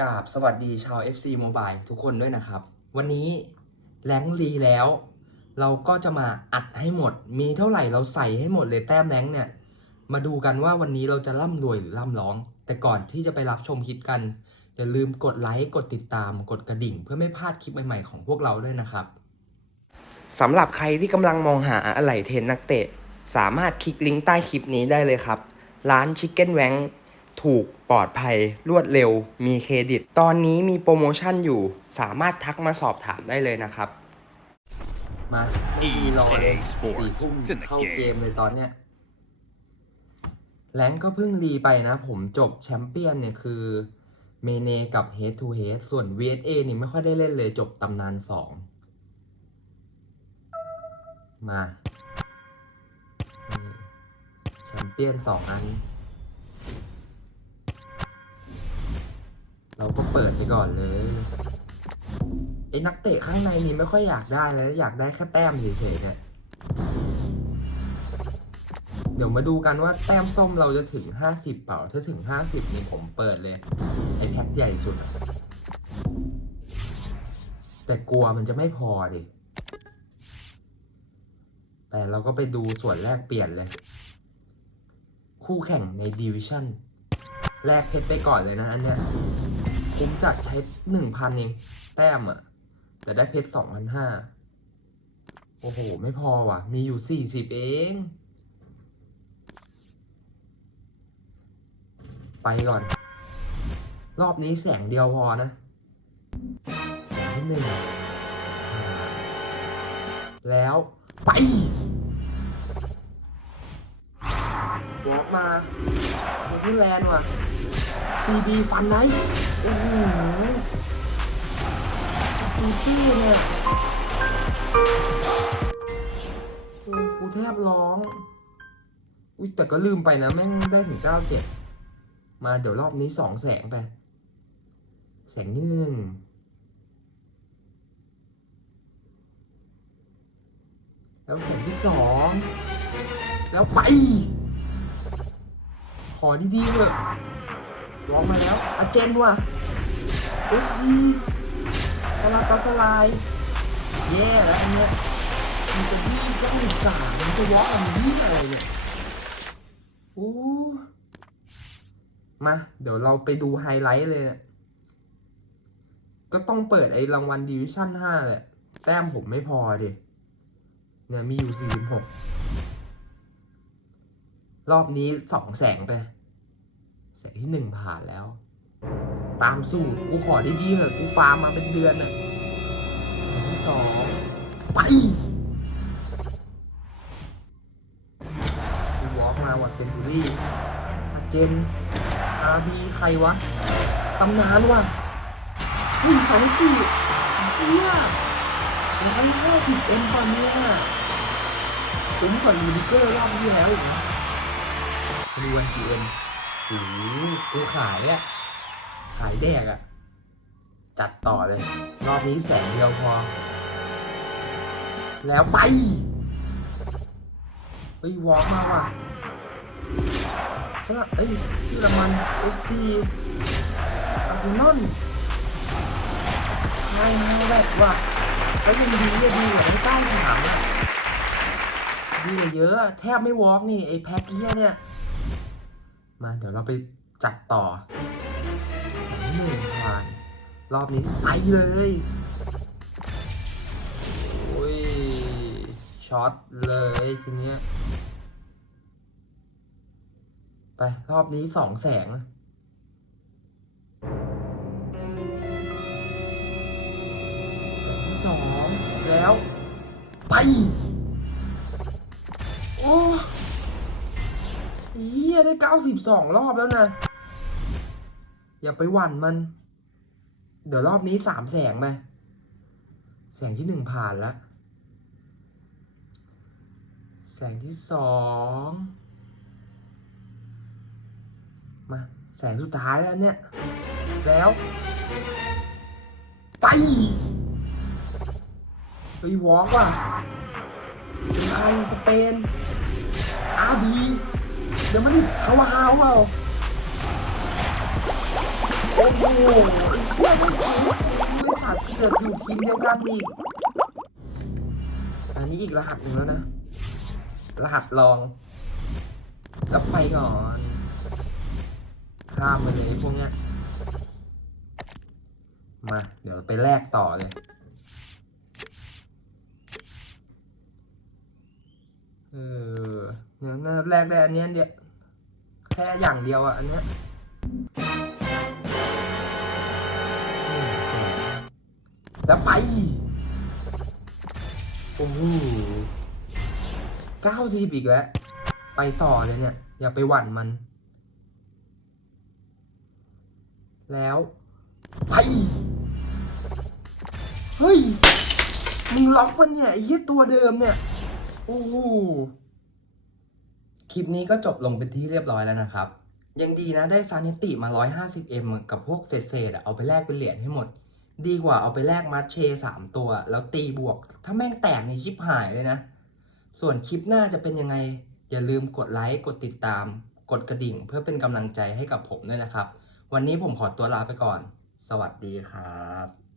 กราบสวัสดีชาว FC Mobile ทุกคนด้วยนะครับ วันนี้แรงรีแล้ว เราก็จะมาอัดให้หมด มีเท่าไหร่เราใส่ให้หมดเลยแต้มแรงเนี่ย มาดูกันว่าวันนี้เราจะร่ำรวยหรือร่ำร้อง แต่ก่อนที่จะไปรับชมคลิปกัน อย่าลืมกดไลค์กดติดตามกดกระดิ่ง เพื่อไม่พลาดคลิปใหม่ๆของพวกเราด้วยนะครับสำหรับใครที่กำลังมองหาอะไหล่เทนนักเตะ สามารถคลิกลิงก์ใต้คลิปนี้ได้เลยครับ ร้าน Chicken w a n g ถูกปลอดภัยรวดเร็ว มีเครดิต ตอนนี้มีโปรโมชั่นอยู่ สามารถทักมาสอบถามได้เลยนะครับ มาไม่มีรอเลย EA Sports สี่ทุ่ม It's in the เข้าเกม game เลยตอนเนี้ยแรงก็เพิ่งรีไปนะ ผมจบแชมเปี้ยนเนี่ยคือเมเนกับ Head to Head ส่วน VSA นี่ไม่ค่อยได้เล่นเลยจบตำนานสองมานี่แชมเปี้ยนสองอัน เราก็เปิดไปก่อนเลยไอ้นักเตะข้างในนี่ไม่ค่อยอยากได้เลยอยากได้แค่แต้มเฉยๆเนี่ยเดี๋ยวมาดูกันว่าแต้มส้มเราจะถึงห้าสิบเปล่า ถ้าถึงห้าสิบนี่ผมเปิดเลย ไอ้แพ็คใหญ่สุด แต่กลัวมันจะไม่พอดิ แต่เราก็ไปดูส่วนแรกเปลี่ยนเลย คู่แข่งในดิวิชั่นแลกเพชรไปก่อนเลยนะอันเนี้ย คุ้มจัดใช้หนึ่งพันเอง แต้มอะแต่ได้เพชรสองพันห้าโอ้โห ไม่พอว่ะ มีอยู่สี่สิบเอง ไปก่อน รอบนี้แสงเดียวพอนะ แสงที่หนึ่งแล้วไปวอล์กมาเนเธอร์แลนด์ว่ะซีบีฟันไหน โอ้โหจีจี้เนี่ยอ้กูแทบร้อง อุ้ยแต่ก็ลืมไปนะแม่งได้ถึงเก้าเจ็ดมาเดี๋ยวรอบนี้สองแสงไป แสงหนึ่งแล้วแสงที่สองแล้วไป ขอดีๆเถอะร้องมาแล้วอาเจนว่ะ เอฟดีกาลาตาสลายแย่แล้วอันเนี้ยมันจะที่ชิคก็หนึ่จ่ามันจะวอนอันนี้อะไรเนี่ยโอ้มา เดี๋ยวเราไปดูไฮไลท์เลย ก็ต้องเปิดไอ้รางวัลดิวิชั่นห้าแหละ แต้มผมไม่พอดิเนี่ยมีอยู่สี่หกรอบนี้สองแสงไป แสงที่หนึ่งผ่านแล้ว ตามสูตรกูขอได้ดีเถอะกูฟาร์มมาเป็นเดือนน่ะสงที่สองไปกูวอล์กมาวัดเซนตูรี่อาเจนอาบีใครวะตำนานว่ะอุ้ยสองตีเฮียร้อยห้าสิบเอ็มตอนเนี้ยผมก่อนมูดิเกอร์รอบที่แล้วอีกนะดูวันกี่เอ็มโอ้โหกูขายอะ ขายแดกอะจัดต่อเลย รอบนี้แสนเดียวพอ แล้วไปเฮ้ยวอล์กมาว่ะฝรั่งเอ้ยเยอรมันเอฟทีอาร์เซนอลไฮไฮแบบว่ะก็ยังดีอะดีกว่าที่ใต้สนามอะดีกว่าเยอะ แทบไม่วอล์กนี่ไอ้แพ็คเนี้ยเนี่ย มาเดี๋ยวเราไปจัดต่อ หนึ่งผ่านรอบนี้ไปเลยโอ้ยช็อตเลยทีเนี้ยไป รอบนี้สองแสงสองแล้ว ไป โอ้ยได้เก้าสิบสองรอบแล้วนะ อย่าไปหวั่นมัน เดี๋ยวรอบนี้สามแสงไหมแสงที่หนึ่งผ่านแล้ว แสงที่สองมา แสงสุดท้ายแล้วเนี่ย แล้ว ไป ไปวอล์กว่ะเป็นใครสเปนอาบีเดี๋ยวมันเขาวาวเปล่า โอ้โหไม่ได้ทีมไม่สัตว์เสือกอยู่ทีมเดียวกันอีกอันนี้อีกรหัสหนึ่งแล้วนะ รหัสลองแล้วไปก่อนข้ามไปเลยพวกเนี้ยมา เดี๋ยวไปแลกต่อเลยเออเดี๋ยวแลกได้อันเนี้ยเดียวแค่อย่างเดียวอะอันเนี้ย แล้วไป โอ้โหเก้าสิบอีกแล้ว ไปต่อเลยเนี่ย อย่าไปหวั่นมัน แล้ว ไป เฮ้ย มึงล็อกปะเนี่ยไอ้เหี้ยตัวเดิมเนี่ย โอ้โหคลิปนี้ก็จบลงเป็นที่เรียบร้อยแล้วนะครับ ยังดีนะได้ซานิติมา 150M กับพวกเศษๆเอาไปแลกเป็นเหรียญให้หมด ดีกว่าเอาไปแลกมัดเชสามตัว แล้วตีบวก ถ้าแม่งแตกในชิปหายเลยนะ ส่วนคลิปหน้าจะเป็นยังไง อย่าลืมกดไลค์กดติดตาม กดกระดิ่ง เพื่อเป็นกำลังใจให้กับผมด้วยนะครับ วันนี้ผมขอตัวลาไปก่อน สวัสดีครับ